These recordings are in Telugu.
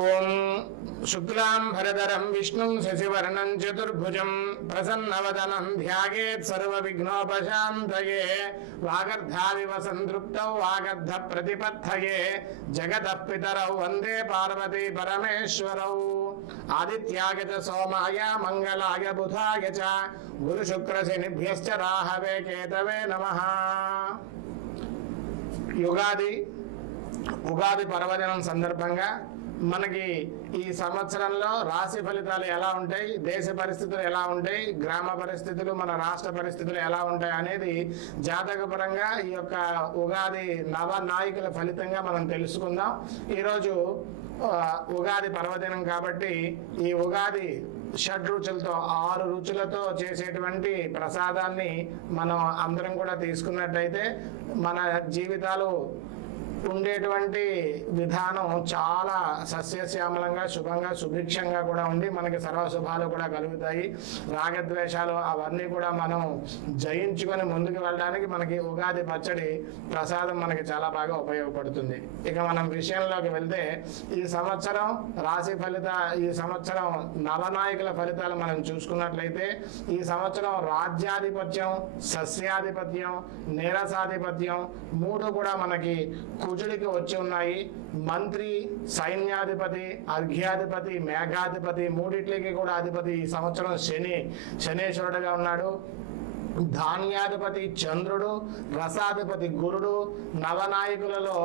ఓం శుక్లాంబరధరం విష్ణుం శశివర్ణం చతుర్భుజం ప్రసన్నవదనం ధ్యాయేత్ సర్వవిఘ్నోపశాంతయే వాగర్ధావివ సంతృప్తౌ వాగర్ధ ప్రతిపత్తయే జగతః పితరౌ వందే పార్వతీ పరమేశ్వరౌ ఆదిత్యాయ చ సోమాయ మంగళాయ బుధాయ చ గురు శుక్ర శనిభ్యశ్చ రాహవే కేతవే నమః. ఉగాది పర్వదినం సందర్భంగా మనకి ఈ సంవత్సరంలో రాశి ఫలితాలు ఎలా ఉంటాయి, దేశ పరిస్థితులు ఎలా ఉంటాయి, గ్రామ పరిస్థితులు, మన రాష్ట్ర పరిస్థితులు ఎలా ఉంటాయి అనేది జాతకపరంగా ఈ యొక్క ఉగాది నవనాయకుల ఫలితంగా మనం తెలుసుకుందాం. ఈరోజు ఉగాది పర్వదినం కాబట్టి ఈ ఉగాది షడ్రుచులతో 6 రుచులతో చేసేటువంటి ప్రసాదాన్ని మనం అందరం కూడా తీసుకున్నట్టయితే మన జీవితాలు ఉండేటువంటి విధానం చాలా సస్యశ్యామలంగా శుభంగా సుభిక్షంగా కూడా ఉండి మనకి సర్వశుభాలు కూడా కలుగుతాయి. రాగద్వేషాలు అవన్నీ కూడా మనం జయించుకొని ముందుకు వెళ్ళడానికి మనకి ఉగాది పచ్చడి ప్రసాదం మనకి చాలా బాగా ఉపయోగపడుతుంది. ఇక మనం విషయంలోకి వెళ్తే ఈ సంవత్సరం ఈ సంవత్సరం నవనాయకుల ఫలితాలు మనం చూసుకున్నట్లయితే ఈ సంవత్సరం రాజ్యాధిపత్యం, సస్యాధిపత్యం, నీరసాధిపత్యం 3 కూడా మనకి కుజుడికి వచ్చి ఉన్నాయి. మంత్రి, సైన్యాధిపతి, అర్ఘ్యాధిపతి, మేఘాధిపతి 3టికి కూడా అధిపతి ఈ సంవత్సరం శనేశ్వరుడుగా ఉన్నాడు. ధాన్యాధిపతి చంద్రుడు, రసాధిపతి గురుడు. నవనాయకులలో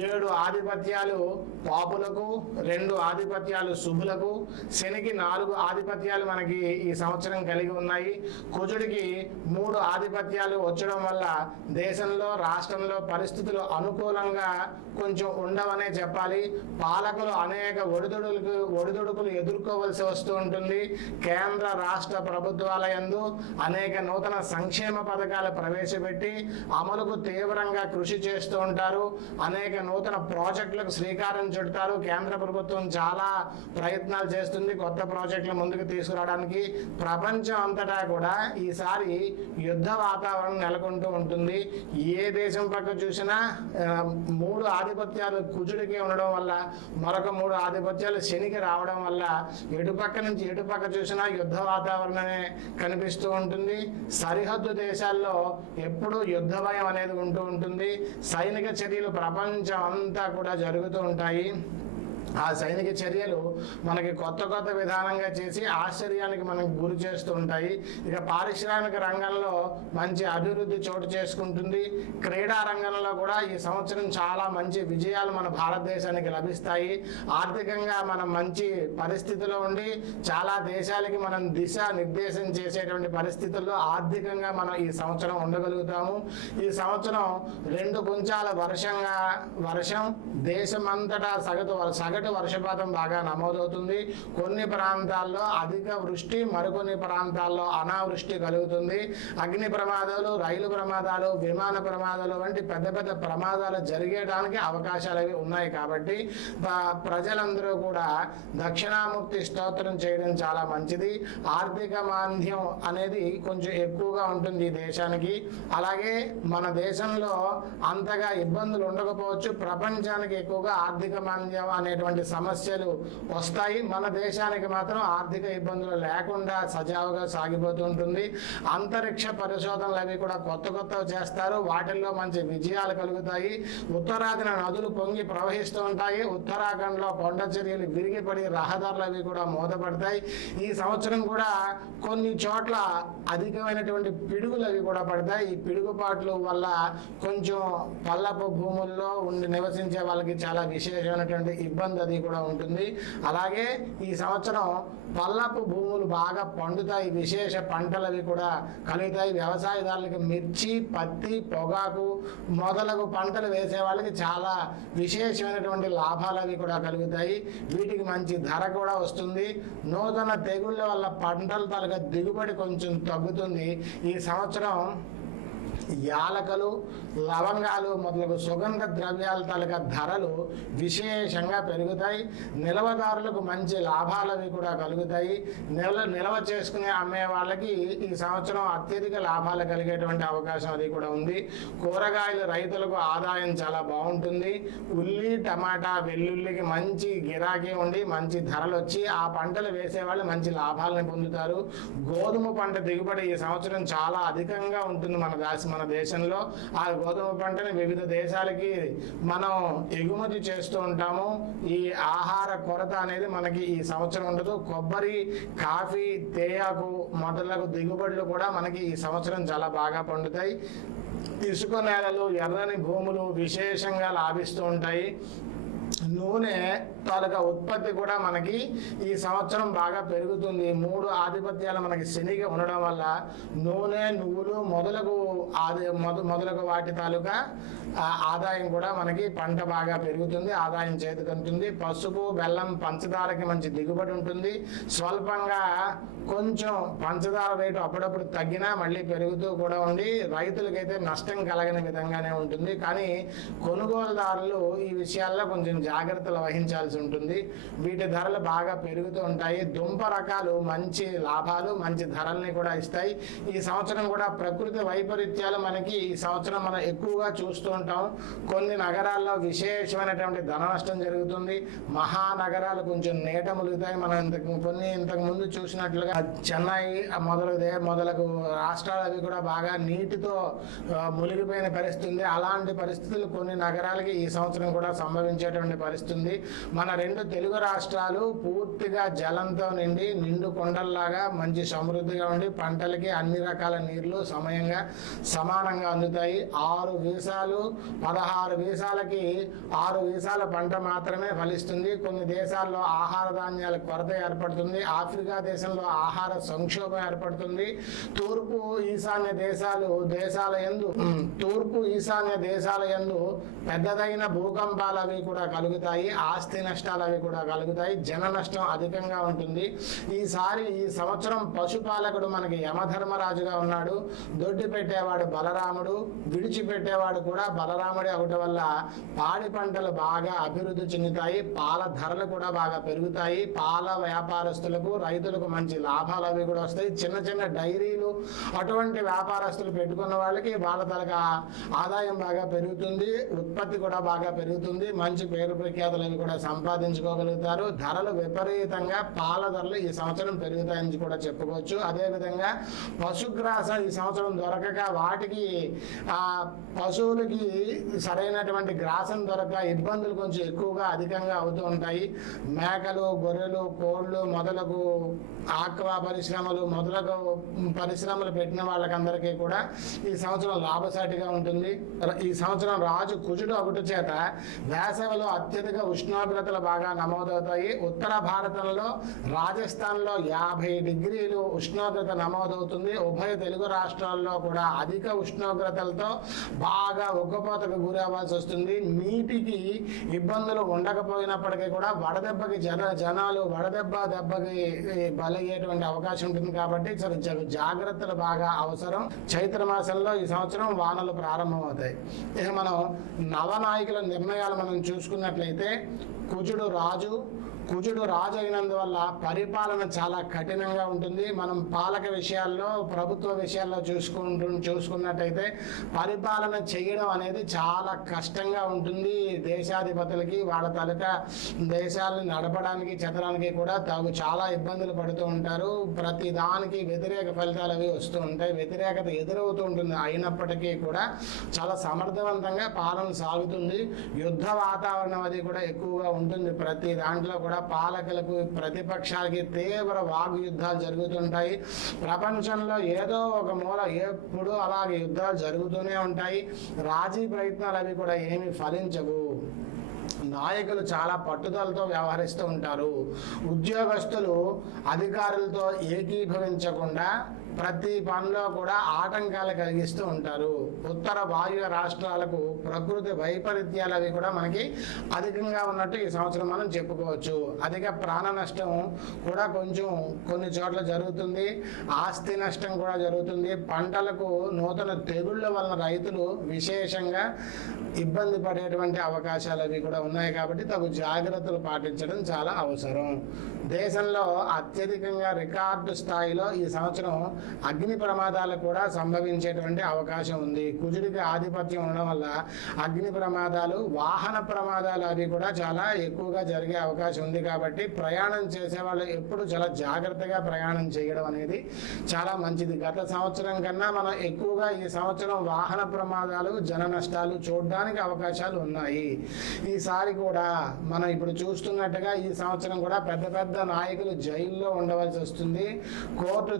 7 ఆధిపత్యాలు పాపులకు, 2 ఆధిపత్యాలు శుభులకు, శనికి 4 ఆధిపత్యాలు మనకి ఈ సంవత్సరం కలిగి ఉన్నాయి. కుజుడికి 3 ఆధిపత్యాలు వచ్చడం వల్ల దేశంలో, రాష్ట్రంలో పరిస్థితులు అనుకూలంగా కొంచెం ఉండవనే చెప్పాలి. పాలకులు అనేక ఒడిదుడుకులు ఎదుర్కోవలసి వస్తూ ఉంటుంది. కేంద్ర రాష్ట్ర ప్రభుత్వాల యందు అనేక నూతన సంక్షేమ పథకాలు ప్రవేశపెట్టి అమలుకు తీవ్రంగా కృషి చేస్తూ ఉంటారు. అనేక నూతన ప్రాజెక్టులకు శ్రీకారం చుడతారు. కేంద్ర ప్రభుత్వం చాలా ప్రయత్నాలు చేస్తుంది కొత్త ప్రాజెక్టులు ముందుకు తీసుకురావడానికి. ప్రపంచం అంతటా కూడా ఈసారి యుద్ధ వాతావరణం నెలకొంటూ ఉంటుంది. ఏ దేశం పక్క చూసినా 3 ఆధిపత్యాలు కుజుడికి ఉండడం వల్ల, మరొక 3 ఆధిపత్యాలు శనికి రావడం వల్ల ఎటుపక్క నుంచి ఎటుపక్క చూసినా యుద్ధ వాతావరణమే కనిపిస్తూ ఉంటుంది. సరిహద్దు దేశాల్లో ఎప్పుడూ యుద్ధ భయం అనేది ఉంటూ ఉంటుంది. సైనిక చర్యలు ప్రపంచం అంతా కూడా జరుగుతూ ఉంటాయి. ఆ సైనిక చర్యలు మనకి కొత్త విధానంగా చేసి ఆశ్చర్యానికి మనకు గురి చేస్తూ ఉంటాయి. ఇక పారిశ్రామిక రంగంలో మంచి అభివృద్ధి చోటు చేసుకుంటుంది. క్రీడా రంగంలో కూడా ఈ సంవత్సరం చాలా మంచి విజయాలు మన భారతదేశానికి లభిస్తాయి. ఆర్థికంగా మనం మంచి పరిస్థితిలో ఉండి చాలా దేశాలకి మనం దిశానిర్దేశం చేసేటువంటి పరిస్థితుల్లో ఆర్థికంగా మనం ఈ సంవత్సరం ఉండగలుగుతాము. ఈ సంవత్సరం 2 గుంచాల వర్షం దేశమంతటా సగటు వర్షపాతం బాగా నమోదవుతుంది. కొన్ని ప్రాంతాల్లో అధిక వృష్టి, మరికొన్ని ప్రాంతాల్లో అనావృష్టి కలుగుతుంది. అగ్ని ప్రమాదాలు, రైలు ప్రమాదాలు, విమాన ప్రమాదాలు వంటి పెద్ద ప్రమాదాలు జరిగేయడానికి అవకాశాలు అవి ఉన్నాయి. కాబట్టి ప్రజలందరూ కూడా దక్షిణామూర్తి స్తోత్రం చేయడం చాలా మంచిది. ఆర్థిక మాంద్యం అనేది కొంచెం ఎక్కువగా ఉంటుంది ఈ దేశానికి. అలాగే మన దేశంలో అంతగా ఇబ్బందులు ఉండకపోవచ్చు. ప్రపంచానికి ఎక్కువగా ఆర్థిక మాంద్యం అనేటువంటి సమస్యలు వస్తాయి. మన దేశానికి మాత్రం ఆర్థిక ఇబ్బందులు లేకుండా సజావుగా సాగిపోతూ ఉంటుంది. అంతరిక్ష పరిశోధనలు అవి కూడా కొత్త చేస్తారు. వాటిల్లో మంచి విజయాలు కలుగుతాయి. ఉత్తరాదిన నదులు పొంగి ప్రవహిస్తూ ఉంటాయి. ఉత్తరాఖండ్లో కొండ చర్యలు విరిగిపడి రహదారులు అవి కూడా మూతపడతాయి. ఈ సంవత్సరం కూడా కొన్ని చోట్ల అధికమైనటువంటి పిడుగులు అవి కూడా పడతాయి. ఈ పిడుగుపాట్లు వల్ల కొంచెం పల్లపు భూముల్లో నివసించే వాళ్ళకి చాలా విశేషమైనటువంటి ఇబ్బంది అది కూడా ఉంటుంది. అలాగే ఈ సంవత్సరం పల్లపు భూములు బాగా పండుతాయి. విశేష పంటలు అవి కూడా కలుగుతాయి. వ్యవసాయదారులకి మిర్చి, పత్తి, పొగాకు మొదలగు పంటలు వేసే వాళ్ళకి చాలా విశేషమైనటువంటి లాభాలు అవి కూడా కలుగుతాయి. వీటికి మంచి ధర కూడా వస్తుంది. నూతన తెగుళ్ళ వల్ల పంటల తాలూకా దిగుబడి కొంచెం తగ్గుతుంది. ఈ సంవత్సరం యాలకలు, లవంగాలు మొదలగు సుగంధ ద్రవ్యాల తాలూకా ధరలు విశేషంగా పెరుగుతాయి. నిల్వదారులకు మంచి లాభాలు అవి కూడా కలుగుతాయి. నిల్వ చేసుకునే అమ్మే వాళ్ళకి ఈ సంవత్సరం అత్యధిక లాభాలు కలిగేటువంటి అవకాశం అది కూడా ఉంది. కూరగాయలు రైతులకు ఆదాయం చాలా బాగుంటుంది. ఉల్లి, టమాటా, వెల్లుల్లికి మంచి గిరాకీ ఉండి మంచి ధరలు వచ్చి ఆ పంటలు వేసేవాళ్ళు మంచి లాభాలను పొందుతారు. గోధుమ పంట దిగుబడి ఈ సంవత్సరం చాలా అధికంగా ఉంటుంది మన దేశంలో. ఆ గోధుమ పంటని వివిధ దేశాలకి మనం ఎగుమతి చేస్తూ ఉంటాము. ఈ ఆహార కొరత అనేది మనకి ఈ సంవత్సరం ఉండదు. కొబ్బరి, కాఫీ, తేయాకు మొదలగు దిగుబడులు కూడా మనకి ఈ సంవత్సరం చాలా బాగా పండుతాయి. ఇసుక నేలలు, ఎర్రని భూములు విశేషంగా లాభిస్తూ ఉంటాయి. నూనె తాలూకా ఉత్పత్తి కూడా మనకి ఈ సంవత్సరం బాగా పెరుగుతుంది. 3 ఆధిపత్యాలు మనకి శనిగా ఉండడం వల్ల నూనె, నువ్వులు మొదలగు వాటి తాలూకా ఆదాయం కూడా మనకి పంట బాగా పెరుగుతుంది, ఆదాయం చేతికంటుంది. పసుపు, బెల్లం, పంచదారకి మంచి దిగుబడి ఉంటుంది. స్వల్పంగా కొంచెం పంచదార రేటు అప్పుడప్పుడు తగ్గినా మళ్ళీ పెరుగుతూ కూడా ఉండి రైతులకైతే నష్టం కలగని విధంగానే ఉంటుంది. కానీ కొనుగోలుదారులు ఈ విషయాల్లో కొంచెం జాగ్రత్తలు వహించాల్సి ఉంటుంది. వీటి ధరలు బాగా పెరుగుతూ ఉంటాయి. దుంప రకాలు మంచి లాభాలు, మంచి ధరల్ని కూడా ఇస్తాయి. ఈ సంవత్సరం కూడా ప్రకృతి వైపరీత్యాలు మనకి ఈ సంవత్సరం మనం ఎక్కువగా చూస్తూ ఉంటాం. కొన్ని నగరాల్లో విశేషమైనటువంటి ధన నష్టం జరుగుతుంది. మహానగరాలు కొంచెం నీట ములుగుతాయి. మనం ఇంతకు ముందు చూసినట్లుగా చెన్నై మొదలగు రాష్ట్రాలు అవి కూడా బాగా నీటితో మునిగిపోయిన పరిస్థితి. అలాంటి పరిస్థితులు కొన్ని నగరాలకి ఈ సంవత్సరం కూడా సంభవించేటువంటి పరిస్థితి. మన 2 తెలుగు రాష్ట్రాలు పూర్తిగా జలంతో నిండు కొండల్లాగా మంచి సమృద్ధిగా ఉండి పంటలకి అన్ని రకాల నీళ్లు సమానంగా అందుతాయి. 6 వీసాలు 16 వీసాలకి 6 వీసాల పంట మాత్రమే ఫలిస్తుంది. కొన్ని దేశాల్లో ఆహార ధాన్యాల కొరత ఏర్పడుతుంది. ఆఫ్రికా దేశంలో ఆహార సంక్షోభం ఏర్పడుతుంది. తూర్పు ఈశాన్య దేశాల యందు పెద్దదైన భూకంపాలు అవి కూడా కలుగుతాయి. ఆస్తి నష్టాలు అవి కూడా కలుగుతాయి. జన నష్టం అధికంగా ఉంటుంది. ఈ సంవత్సరం పశుపాలకుడు మనకి యమధర్మరాజుగా ఉన్నాడు. దొడ్డి పెట్టేవాడు బలరాముడు, విడిచిపెట్టేవాడు కూడా బలరాముడే అవటం వల్ల పాడి పంటలు బాగా అభివృద్ధి చెందుతాయి. పాల ధరలు కూడా బాగా పెరుగుతాయి. పాల వ్యాపారస్తులకు, రైతులకు మంచి లాభాలు అవి కూడా వస్తాయి. చిన్న డైరీలు అటువంటి వ్యాపారస్తులు పెట్టుకున్న వాళ్ళకి వాళ్ళ తలక ఆదాయం బాగా పెరుగుతుంది. ఉత్పత్తి కూడా బాగా పెరుగుతుంది. మంచి పేరు ప్రఖ్యాతులు అవి కూడా సంపాదించుకోగలుగుతారు. ధరలు విపరీతంగా పాల ధరలు ఈ సంవత్సరం పెరుగుతాయని కూడా చెప్పుకోవచ్చు. అదేవిధంగా పశుగ్రాసం ఈ సంవత్సరం దొరకక వాటికి పశువులకి సరైనటువంటి గ్రాసం దొరక ఇబ్బందులు కొంచెం ఎక్కువగా అధికంగా అవుతూ ఉంటాయి. మేకలు, గొర్రెలు, కోళ్ళు మొదలగు ఆక్వా పరిశ్రమలు మొదలగు పరిశ్రమలు పెట్టిన వాళ్ళకందరికీ కూడా ఈ సంవత్సరం లాభసాటిగా ఉంటుంది. ఈ సంవత్సరం రాజు కుజుడు ఒకటి చేత వేసవిలో అత్యధిక ఉష్ణోగ్రతలు బాగా నమోదవుతాయి. ఉత్తర భారతంలో రాజస్థాన్లో 50 డిగ్రీలు ఉష్ణోగ్రత నమోదవుతుంది. ఉభయ తెలుగు రాష్ట్రాల్లో కూడా అధిక ఉష్ణోగ్రతలతో బాగా ఉగ్గుపోతకు గురవ్వాల్సి వస్తుంది. నీటికి ఇబ్బందులు ఉండకపోయినప్పటికీ కూడా వడదెబ్బకి జనాలు దెబ్బకి బలయ్యేటువంటి అవకాశం ఉంటుంది. కాబట్టి జాగ్రత్తలు బాగా అవసరం. చైత్ర మాసంలో ఈ సంవత్సరం వానలు ప్రారంభమవుతాయి. ఇక మనం నవనాయకుల నిర్ణయాలు మనం చూసుకున్నట్లయితే కుజుడు రాజు అయినందువల్ల పరిపాలన చాలా కఠినంగా ఉంటుంది. మనం పాలక విషయాల్లో, ప్రభుత్వ విషయాల్లో చూసుకున్నట్టయితే పరిపాలన చేయడం అనేది చాలా కష్టంగా ఉంటుంది. దేశాధిపతులకి వాళ్ళ తాలూకా దేశాలను నడపడానికి చెతడానికి కూడా చాలా ఇబ్బందులు పడుతూ ఉంటారు. ప్రతి దానికి వ్యతిరేక ఫలితాలు అవి వస్తూ ఉంటాయి. వ్యతిరేకత ఎదురవుతూ ఉంటుంది. అయినప్పటికీ కూడా చాలా సమర్థవంతంగా పాలన సాగుతుంది. యుద్ధ వాతావరణం అది కూడా ఎక్కువగా ఉంటుంది. ప్రతి దాంట్లో కూడా పాలకులకు, ప్రతిపక్షాలకి తీవ్ర వాగ్యుద్ధాలు జరుగుతుంటాయి. ప్రపంచంలో ఏదో ఒక మూల ఎప్పుడు అలాగే యుద్ధాలు జరుగుతూనే ఉంటాయి. రాజీ ప్రయత్నాలు అవి కూడా ఏమీ ఫలించవు. నాయకులు చాలా పట్టుదలతో వ్యవహరిస్తూ ఉంటారు. ఉద్యోగస్తులు అధికారులతో ఏకీభవించకుండా ప్రతి పనిలో కూడా ఆటంకాలు కలిగిస్తూ ఉంటారు. ఉత్తర వాయు రాష్ట్రాలకు ప్రకృతి వైపరీత్యాలు అవి కూడా మనకి అధికంగా ఉన్నట్టు ఈ సంవత్సరం మనం చెప్పుకోవచ్చు. అధిక ప్రాణ నష్టం కూడా కొన్ని చోట్ల జరుగుతుంది. ఆస్తి నష్టం కూడా జరుగుతుంది. పంటలకు నూతన తెగుళ్ళ వలన రైతులు విశేషంగా ఇబ్బంది పడేటువంటి అవకాశాలు అవి కూడా ఉన్నాయి. కాబట్టి తగు జాగ్రత్తలు పాటించడం చాలా అవసరం. దేశంలో అత్యధికంగా రికార్డు స్థాయిలో ఈ సంవత్సరం అగ్ని ప్రమాదాలు కూడా సంభవించేటువంటి అవకాశం ఉంది. కుజుడికి ఆధిపత్యం ఉండడం వల్ల అగ్ని ప్రమాదాలు, వాహన ప్రమాదాలు అవి కూడా చాలా ఎక్కువగా జరిగే అవకాశం ఉంది. కాబట్టి ప్రయాణం చేసే వాళ్ళు ఎప్పుడు చాలా జాగ్రత్తగా ప్రయాణం చేయడం అనేది చాలా మంచిది. గత సంవత్సరం కన్నా మనం ఎక్కువగా ఈ సంవత్సరం వాహన ప్రమాదాలు, జన నష్టాలు చూడడానికి అవకాశాలు ఉన్నాయి. ఈసారి కూడా మనం ఇప్పుడు చూస్తున్నట్టుగా ఈ సంవత్సరం కూడా పెద్ద పెద్ద నాయకులు జైల్లో ఉండవలసి వస్తుంది. కోర్టు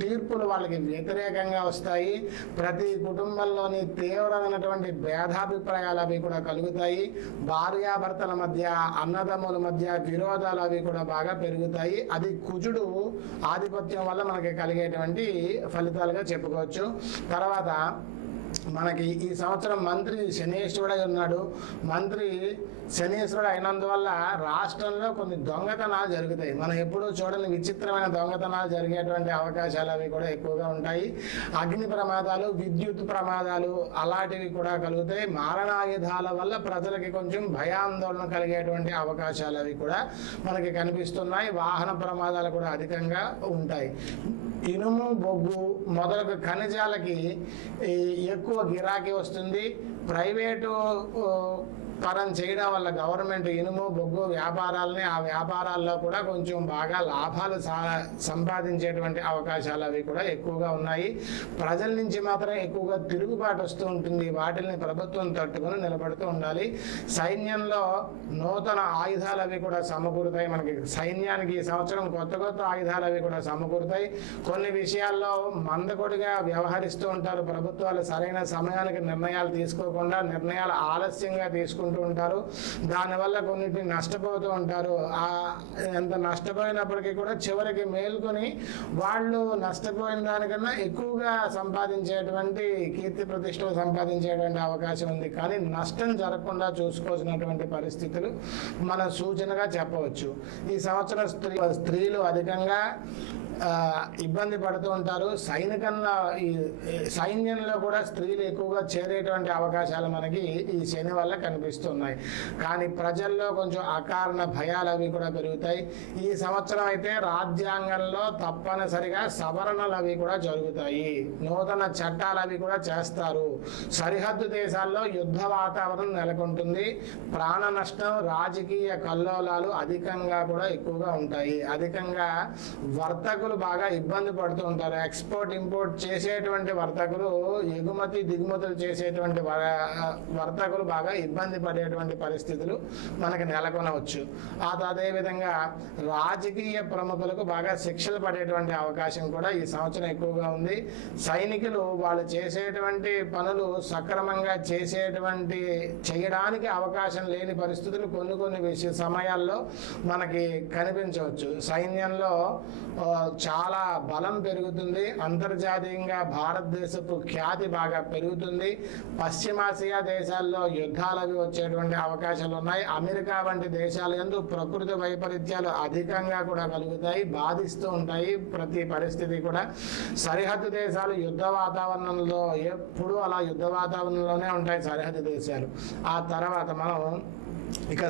తీర్పులు వాళ్ళకి వ్యతిరేకంగా వస్తాయి. ప్రతి కుటుంబంలోని తీవ్రమైనటువంటి భేదాభిప్రాయాలు అవి కూడా కలుగుతాయి. భార్యాభర్తల మధ్య, అన్నదమ్ముల మధ్య విరోధాలు అవి కూడా బాగా పెరుగుతాయి. అది కుజుడు ఆధిపత్యం వల్ల మనకి కలిగేటువంటి ఫలితాలుగా చెప్పుకోవచ్చు. తర్వాత మనకి ఈ సంవత్సరం మంత్రి శనీశ్వరుడు ఉన్నాడు. మంత్రి శనీశ్వరుడు అయినందువల్ల రాష్ట్రంలో కొన్ని దొంగతనాలు జరుగుతాయి. మనం ఎప్పుడూ చూడని విచిత్రమైన దొంగతనాలు జరిగేటువంటి అవకాశాలు అవి కూడా ఎక్కువగా ఉంటాయి. అగ్ని ప్రమాదాలు, విద్యుత్ ప్రమాదాలు అలాంటివి కూడా కలుగుతాయి. మారణాయుధాల వల్ల ప్రజలకి కొంచెం భయాందోళన కలిగేటువంటి అవకాశాలు అవి కూడా మనకి కనిపిస్తున్నాయి. వాహన ప్రమాదాలు కూడా అధికంగా ఉంటాయి. ఇనుము, బొగ్గు మొదలగు ఖనిజాలకి ఎక్కువ గిరాకీ వస్తుంది. ప్రైవేటు పరం చేయడం వల్ల గవర్నమెంట్ ఇనుము, బొగ్గు వ్యాపారాలని, ఆ వ్యాపారాల్లో కూడా కొంచెం బాగా లాభాలు సంపాదించేటువంటి అవకాశాలు అవి కూడా ఎక్కువగా ఉన్నాయి. ప్రజల నుంచి మాత్రం ఎక్కువగా తిరుగుబాటు వస్తూ ఉంటుంది. వాటిని ప్రభుత్వం తట్టుకొని నిలబడుతూ ఉండాలి. సైన్యంలో నూతన ఆయుధాలు అవి కూడా సమకూరుతాయి. మనకి సైన్యానికి ఈ సంవత్సరం కొత్త ఆయుధాలు అవి కూడా సమకూరుతాయి. కొన్ని విషయాల్లో మందకొడిగా వ్యవహరిస్తూ ఉంటారు ప్రభుత్వాలు. సరైన సమయానికి నిర్ణయాలు తీసుకోకుండా నిర్ణయాలు ఆలస్యంగా తీసుకుంటూ ఉంటారు. దానివల్ల కొన్నిటిని నష్టపోతూ ఉంటారు. ఎంత నష్టపోయినప్పటికీ కూడా చివరికి మేల్కొని వాళ్ళు నష్టపోయిన దానికన్నా ఎక్కువగా సంపాదించేటువంటి కీర్తి ప్రతిష్టలు సంపాదించేటువంటి అవకాశం ఉంది. కానీ నష్టం జరగకుండా చూసుకోవాల్సినటువంటి పరిస్థితులు మన సూచనగా చెప్పవచ్చు. ఈ సంవత్సరం స్త్రీలు అధికంగా ఇబ్బంది పడుతూ ఉంటారు. సైన్యంలో కూడా స్త్రీలు ఎక్కువగా చేరేటువంటి అవకాశాలు మనకి ఈ శని వల్ల కనిపిస్తున్నాయి. కానీ ప్రజల్లో కొంచెం అకారణ భయాలు అవి కూడా పెరుగుతాయి. ఈ సంవత్సరం అయితే రాజ్యాంగంలో తప్పనిసరిగా సవరణలు అవి కూడా జరుగుతాయి. నూతన చట్టాలు అవి కూడా చేస్తారు. సరిహద్దు దేశాల్లో యుద్ధ వాతావరణం నెలకొంటుంది. ప్రాణ నష్టం, రాజకీయ కల్లోలాలు అధికంగా కూడా ఎక్కువగా ఉంటాయి. అధికంగా వర్తకులు బాగా ఇబ్బంది పడుతూ ఉంటారు. ఎక్స్పోర్ట్ ఇంపోర్ట్ చేసేటువంటి వర్తకులు, ఎగుమతి దిగుమతులు చేసేటువంటి వర్తకులు బాగా ఇబ్బంది పడేటువంటి పరిస్థితులు మనకి నెలకొనవచ్చు. అదేవిధంగా రాజకీయ ప్రముఖులకు బాగా శిక్షలు పడేటువంటి అవకాశం కూడా ఈ సంవత్సరం ఎక్కువగా ఉంది. సైనికులు వాళ్ళు చేసేటువంటి పనులు సక్రమంగా చేయడానికి అవకాశం లేని పరిస్థితులు కొన్ని సమయాల్లో మనకి కనిపించవచ్చు. సైన్యంలో చాలా బలం పెరుగుతుంది. అంతర్జాతీయంగా భారతదేశపు ఖ్యాతి బాగా పెరుగుతుంది. పశ్చిమాసియా దేశాల్లో యుద్ధాలు అవి వచ్చేటువంటి అవకాశాలు ఉన్నాయి. అమెరికా వంటి దేశాల యందు ప్రకృతి వైపరీత్యాలు అధికంగా కూడా కలుగుతాయి, బాధిస్తూ ఉంటాయి. ప్రతి పరిస్థితి కూడా సరిహద్దు దేశాలు యుద్ధ వాతావరణంలో ఎప్పుడు అలా యుద్ధ వాతావరణంలోనే ఉంటాయి సరిహద్దు దేశాలు. ఆ తర్వాత మనం ఇక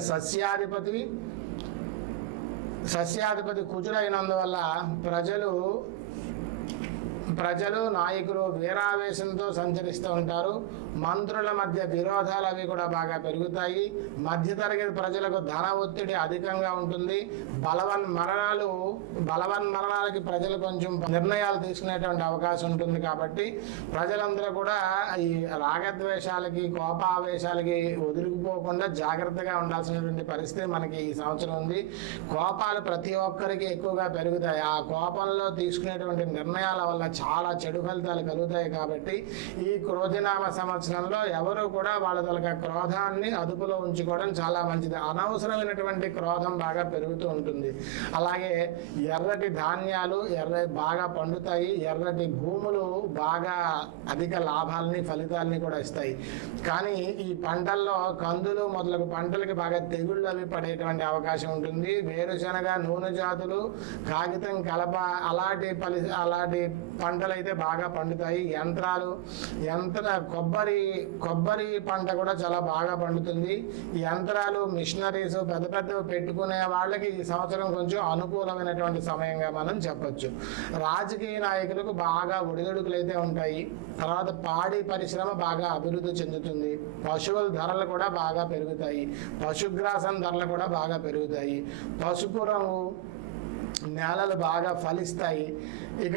సస్యాధిపతి కుజుడైనందువల్ల ప్రజలు నాయకులు వీరావేశంతో సంచరిస్తూ ఉంటారు. మంత్రుల మధ్య విరోధాలు అవి కూడా బాగా పెరుగుతాయి. మధ్యతరగతి ప్రజలకు ధన ఒత్తిడి అధికంగా ఉంటుంది. బలవన్మరణాలకి ప్రజలు కొంచెం నిర్ణయాలు తీసుకునేటువంటి అవకాశం ఉంటుంది. కాబట్టి ప్రజలందరూ కూడా ఈ రాగద్వేషాలకి, కోపావేశాలకి వదిలిపోకుండా జాగ్రత్తగా ఉండాల్సినటువంటి పరిస్థితి మనకి ఈ సంవత్సరం ఉంది. కోపాలు ప్రతి ఒక్కరికి ఎక్కువగా పెరుగుతాయి. ఆ కోపంలో తీసుకునేటువంటి నిర్ణయాల వల్ల చాలా చెడు ఫలితాలు కలుగుతాయి. కాబట్టి ఈ క్రోధినామ సంవత్సరంలో ఎవరు కూడా వాళ్ళ తలక క్రోధాన్ని అదుపులో ఉంచుకోవడం చాలా మంచిది. అనవసరమైనటువంటి క్రోధం బాగా పెరుగుతూ ఉంటుంది. అలాగే ఎర్రటి ధాన్యాలు బాగా పండుతాయి. ఎర్రటి భూములు బాగా అధిక లాభాలని ఫలితాలని కూడా ఇస్తాయి. కానీ ఈ పంటల్లో కందులు మొదలగు పంటలకి బాగా తెగుళ్ళు అవి పడేటువంటి అవకాశం ఉంటుంది. వేరుశనగ, నూనె జాతులు, కాగితం, కలప అలాంటి పంటలు అయితే బాగా పండుతాయి. కొబ్బరి పంట కూడా చాలా బాగా పండుతుంది. యంత్రాలు, మిషనరీస్ పెద్ద పెట్టుకునే వాళ్ళకి ఈ సంవత్సరం కొంచెం అనుకూలమైనటువంటి సమయంగా మనం చెప్పొచ్చు. రాజకీయ నాయకులకు బాగా ఒడిదుడుకులు అయితే ఉంటాయి. తర్వాత పాడి పరిశ్రమ బాగా అభివృద్ధి చెందుతుంది. పశువుల ధరలు కూడా బాగా పెరుగుతాయి. పశుగ్రాసం ధరలు కూడా బాగా పెరుగుతాయి. పసుపు రంగు నేలలు బాగా ఫలిస్తాయి. ఇక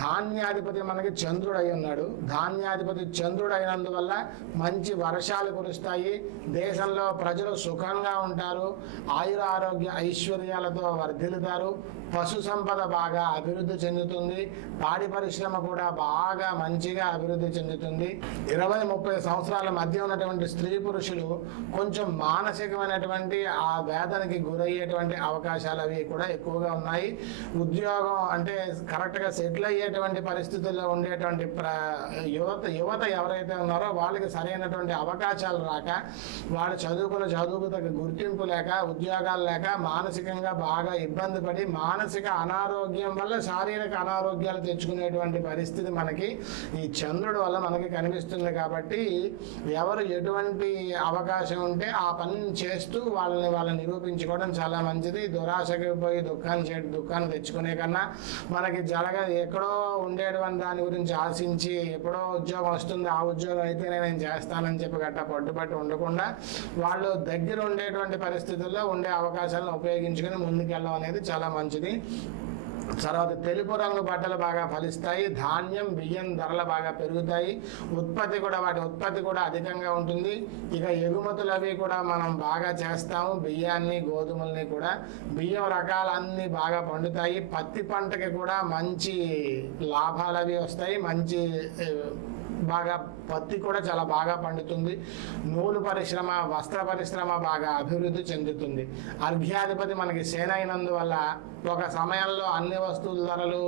ధాన్యాధిపతి మనకి చంద్రుడై ఉన్నాడు. ధాన్యాధిపతి చంద్రుడు అయినందువల్ల మంచి వర్షాలు కురుస్తాయి. దేశంలో ప్రజలు సుఖంగా ఉంటారు. ఆయుర ఆరోగ్య ఐశ్వర్యాలతో వర్ధిల్లుతారు. పశు సంపద బాగా అభివృద్ధి చెందుతుంది. పాడి పరిశ్రమ కూడా బాగా మంచిగా అభివృద్ధి చెందుతుంది. 20-30 సంవత్సరాల మధ్య ఉన్నటువంటి స్త్రీ పురుషులు కొంచెం మానసికమైనటువంటి ఆ వేదనకి గురయ్యేటువంటి అవకాశాలు అవి కూడా ఎక్కువగా ఉన్నాయి. ఉద్యోగం అంటే కరెక్ట్గా సెటిల్ అయ్యేటువంటి పరిస్థితుల్లో ఉండేటువంటి యువత ఎవరైతే ఉన్నారో వాళ్ళకి సరైనటువంటి అవకాశాలు రాక, వాళ్ళు చదువుకు తగ్గ గుర్తింపు లేక, ఉద్యోగాలు లేక మానసికంగా బాగా ఇబ్బంది పడి మానసిక అనారోగ్యం వల్ల శారీరక అనారోగ్యాలు తెచ్చుకునేటువంటి పరిస్థితి మనకి ఈ చంద్రుడి వల్ల మనకి కనిపిస్తుంది. కాబట్టి ఎవరు ఎటువంటి అవకాశం ఉంటే ఆ పనిని చేస్తూ వాళ్ళని నిరూపించుకోవడం చాలా మంచిది. దురాశకి పోయి దుఃఖాన్ని తెచ్చుకునే కన్నా మనకి ఎక్కడో ఉండేటువంటి దాని గురించి ఆశించి ఎప్పుడో ఉద్యోగం వస్తుంది, ఆ ఉద్యోగం అయితే నేను చేస్తానని చెప్పి పట్టుబట్టి ఉండకుండా వాళ్ళు దగ్గర ఉండేటువంటి పరిస్థితుల్లో ఉండే అవకాశాలను ఉపయోగించుకొని ముందుకెళ్ళడం అనేది చాలా మంచిది. తర్వాత తెలుపు రంగు బట్టలు బాగా ఫలిస్తాయి. ధాన్యం, బియ్యం ధరలు బాగా పెరుగుతాయి. వాటి ఉత్పత్తి కూడా అధికంగా ఉంటుంది. ఇక ఎగుమతులు అవి కూడా మనం బాగా చేస్తాము. బియ్యాన్ని, గోధుమల్ని కూడా. బియ్యం రకాలన్నీ బాగా పండుతాయి. పత్తి పంటకి కూడా మంచి లాభాలు అవి వస్తాయి. పత్తి కూడా చాలా బాగా పండుతుంది. నూలు పరిశ్రమ, వస్త్ర పరిశ్రమ బాగా అభివృద్ధి చెందుతుంది. అర్ఘ్యాధిపతి మనకి సేన అయినందువల్ల ఒక సమయంలో అన్ని వస్తువుల ధరలు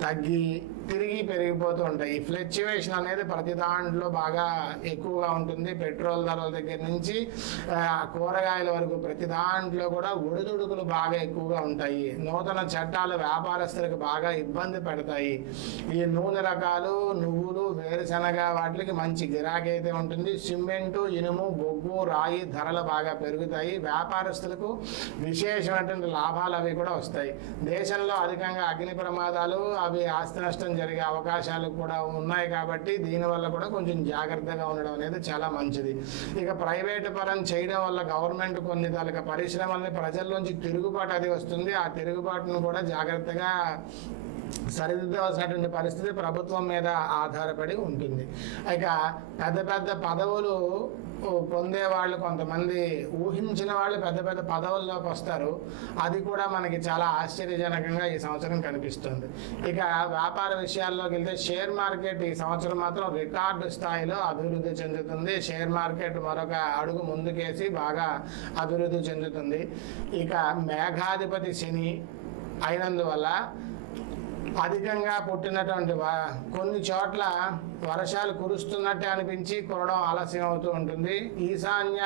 తగ్గి తిరిగి పెరిగిపోతూ ఉంటాయి. ఈ ఫ్లక్చువేషన్ అనేది ప్రతి దాంట్లో బాగా ఎక్కువగా ఉంటుంది. పెట్రోల్ ధరల దగ్గర నుంచి కూరగాయల వరకు ప్రతి దాంట్లో కూడా ఒడిదుడుకులు బాగా ఎక్కువగా ఉంటాయి. నూతన చట్టాలు వ్యాపారస్తులకు బాగా ఇబ్బంది పెడతాయి. ఈ నూనె రకాలు, నువ్వులు, వేరుశనగ వాటికి మంచి గిరాకీ అయితే ఉంటుంది. సిమెంటు, ఇనుము, బొగ్గు, రాయి ధరలు బాగా పెరుగుతాయి. వ్యాపారస్తులకు విశేషమైనటువంటి లాభాలు అవి కూడా వస్తాయి. దేశంలో అధికంగా అగ్ని ప్రమాదాలు, అవి ఆస్తి నష్టం జరిగే అవకాశాలు కూడా ఉన్నాయి. కాబట్టి దీనివల్ల కూడా కొంచెం జాగ్రత్తగా ఉండడం అనేది చాలా మంచిది. ఇక ప్రైవేటు పరం చేయడం వల్ల గవర్నమెంట్ కొన్ని పరిశ్రమల్ని ప్రజల్లోంచి తిరుగుబాటు అది వస్తుంది. ఆ తిరుగుబాటును కూడా జాగ్రత్తగా సరిదిద్దవలసినటువంటి పరిస్థితి ప్రభుత్వం మీద ఆధారపడి ఉంటుంది. ఇక పెద్ద పదవులు పొందేవాళ్ళు, కొంతమంది ఊహించిన వాళ్ళు పెద్ద పదవుల్లోకి వస్తారు. అది కూడా మనకి చాలా ఆశ్చర్యజనకంగా ఈ సంవత్సరం కనిపిస్తుంది. ఇక వ్యాపార విషయాల్లోకి వెళ్తే షేర్ మార్కెట్ ఈ సంవత్సరం మాత్రం రికార్డు స్థాయిలో అభివృద్ధి చెందుతుంది. షేర్ మార్కెట్ మరొక అడుగు ముందుకేసి బాగా అభివృద్ధి చెందుతుంది. ఇక మేఘాధిపతి శని అయినందువల్ల అధికంగా పుట్టినటువంటి కొన్ని చోట్ల వర్షాలు కురుస్తున్నట్టే అనిపించి కురడం ఆలస్యం అవుతూ ఉంటుంది. ఈశాన్య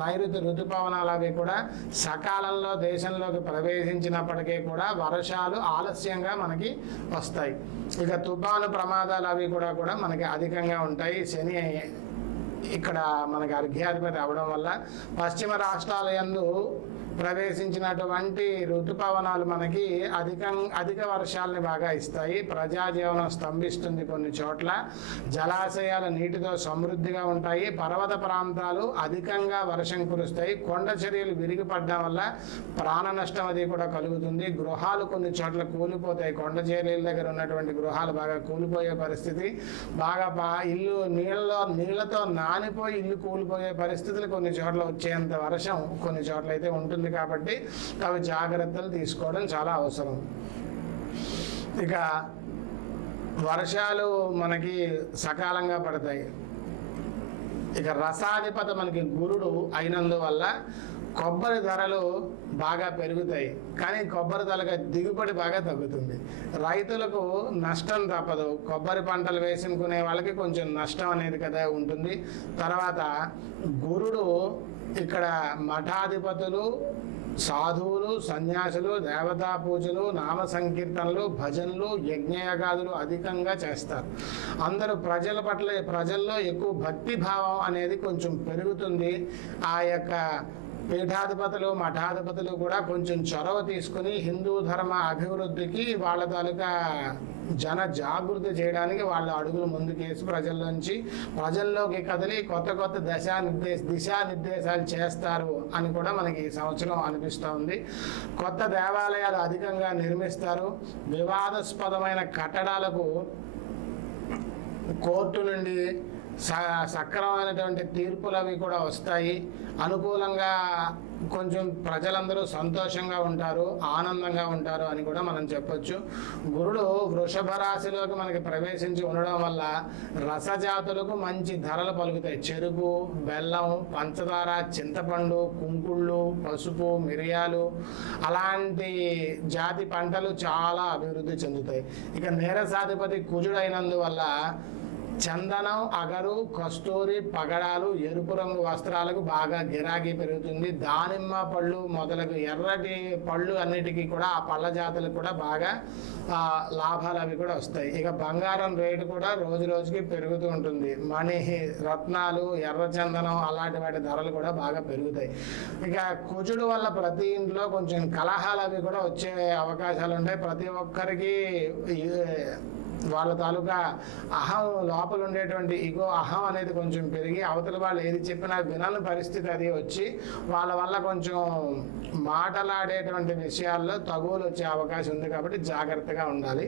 నైరుతి ఋతుపవనాలు అవి కూడా సకాలంలో దేశంలోకి ప్రవేశించినప్పటికీ కూడా వర్షాలు ఆలస్యంగా మనకి వస్తాయి. ఇక తుఫాను ప్రమాదాలు అవి కూడా మనకి అధికంగా ఉంటాయి. శని ఇక్కడ మనకి అర్ఘ్యాధిపతి అవడం వల్ల పశ్చిమ రాష్ట్రాల యందు ప్రవేశించినటువంటి ఋతుపవనాలు మనకి అధిక వర్షాలని బాగా ఇస్తాయి. ప్రజాజీవనం స్తంభిస్తుంది. కొన్ని చోట్ల జలాశయాలు నీటితో సమృద్ధిగా ఉంటాయి. పర్వత ప్రాంతాలు అధికంగా వర్షం కురుస్తాయి. కొండ చర్యలు విరిగిపడడం వల్ల ప్రాణ నష్టం అది కూడా కలుగుతుంది. గృహాలు కొన్ని చోట్ల కూలిపోతాయి. కొండ చర్యల దగ్గర ఉన్నటువంటి గృహాలు బాగా కూలిపోయే పరిస్థితి, బాగా ఇల్లు నీళ్లతో నానిపోయి ఇల్లు కూలిపోయే పరిస్థితులు కొన్ని చోట్ల వచ్చేంత వర్షం కొన్ని చోట్ల అయితే ఉంటుంది. కాబట్టి అవి జాగ్రత్తలు తీసుకోవడం చాలా అవసరం. ఇక వర్షాలు మనకి సకాలంగా పడతాయి. ఇక రసాధిపతి మనకి గురుడు అయినందువల్ల కొబ్బరి ధరలు బాగా పెరుగుతాయి, కానీ కొబ్బరి ధరల దిగుబడి బాగా తగ్గుతుంది. రైతులకు నష్టం తప్పదు. కొబ్బరి పంటలు వేసుకునే వాళ్ళకి కొంచెం నష్టం అనేది కదా ఉంటుంది. తర్వాత గురుడు ఇక్కడ మఠాధిపతులు, సాధువులు, సన్యాసులు దేవతా పూజలు, నామ సంకీర్తనలు, భజనలు, యజ్ఞయాగాదులు అధికంగా చేస్తారు. అందరూ ప్రజల్లో ఎక్కువ భక్తి భావం అనేది కొంచెం పెరుగుతుంది. ఆ యొక్క పీఠాధిపతులు, మఠాధిపతులు కూడా కొంచెం చొరవ తీసుకుని హిందూ ధర్మ అభివృద్ధికి వాళ్ళ తాలూకా జన జాగృతి చేయడానికి వాళ్ళ అడుగులు ముందుకేసి ప్రజల్లోకి కదిలి కొత్త దిశానిర్దేశాలు చేస్తారు అని కూడా మనకి ఈ సంవత్సరం అనిపిస్తోంది. కొత్త దేవాలయాలు అధికంగా నిర్మిస్తారు. వివాదాస్పదమైన కట్టడాలకు కోర్టు నుండి సక్రమైనటువంటి తీర్పులు అవి కూడా వస్తాయి. అనుకూలంగా కొంచెం ప్రజలందరూ సంతోషంగా ఉంటారు, ఆనందంగా ఉంటారు అని కూడా మనం చెప్పొచ్చు. గురుడు వృషభ రాశిలోకి మనకి ప్రవేశించి ఉండడం వల్ల రసజాతులకు మంచి ధరలు పలుకుతాయి. చెరుకు, బెల్లం, పంచదార, చింతపండు, కుంకుళ్ళు, పసుపు, మిరియాలు అలాంటి జాతి పంటలు చాలా అభివృద్ధి చెందుతాయి. ఇక నీరసాధిపతి కుజుడైనందువల్ల చందనం, అగరు, కస్తూరి, పగడాలు, ఎరుపు రంగు వస్త్రాలకు బాగా గిరాకీ పెరుగుతుంది. దానిమ్మ పళ్ళు మొదలగు ఎర్రటి పళ్ళు అన్నిటికీ కూడా ఆ పళ్ళ జాతులకు కూడా బాగా లాభాలు అవి కూడా వస్తాయి. ఇక బంగారం రేటు కూడా రోజు రోజుకి పెరుగుతూ ఉంటుంది. మణి, రత్నాలు, ఎర్ర చందనం అలాంటి వాటి ధరలు కూడా బాగా పెరుగుతాయి. ఇక కుజుడు వల్ల ప్రతి ఇంట్లో కొంచెం కలహాలు అవి కూడా వచ్చే అవకాశాలు ఉంటాయి. ప్రతి ఒక్కరికి వాళ్ళ తాలూకా అహం లోపల ఉండేటువంటి ఇగో అహం అనేది కొంచెం పెరిగి అవతల వాళ్ళు ఏది చెప్పినా వినని పరిస్థితి అది వచ్చి వాళ్ళ వల్ల కొంచెం మాటలాడేటువంటి విషయాల్లో తగువులు వచ్చే అవకాశం ఉంది. కాబట్టి జాగ్రత్తగా ఉండాలి.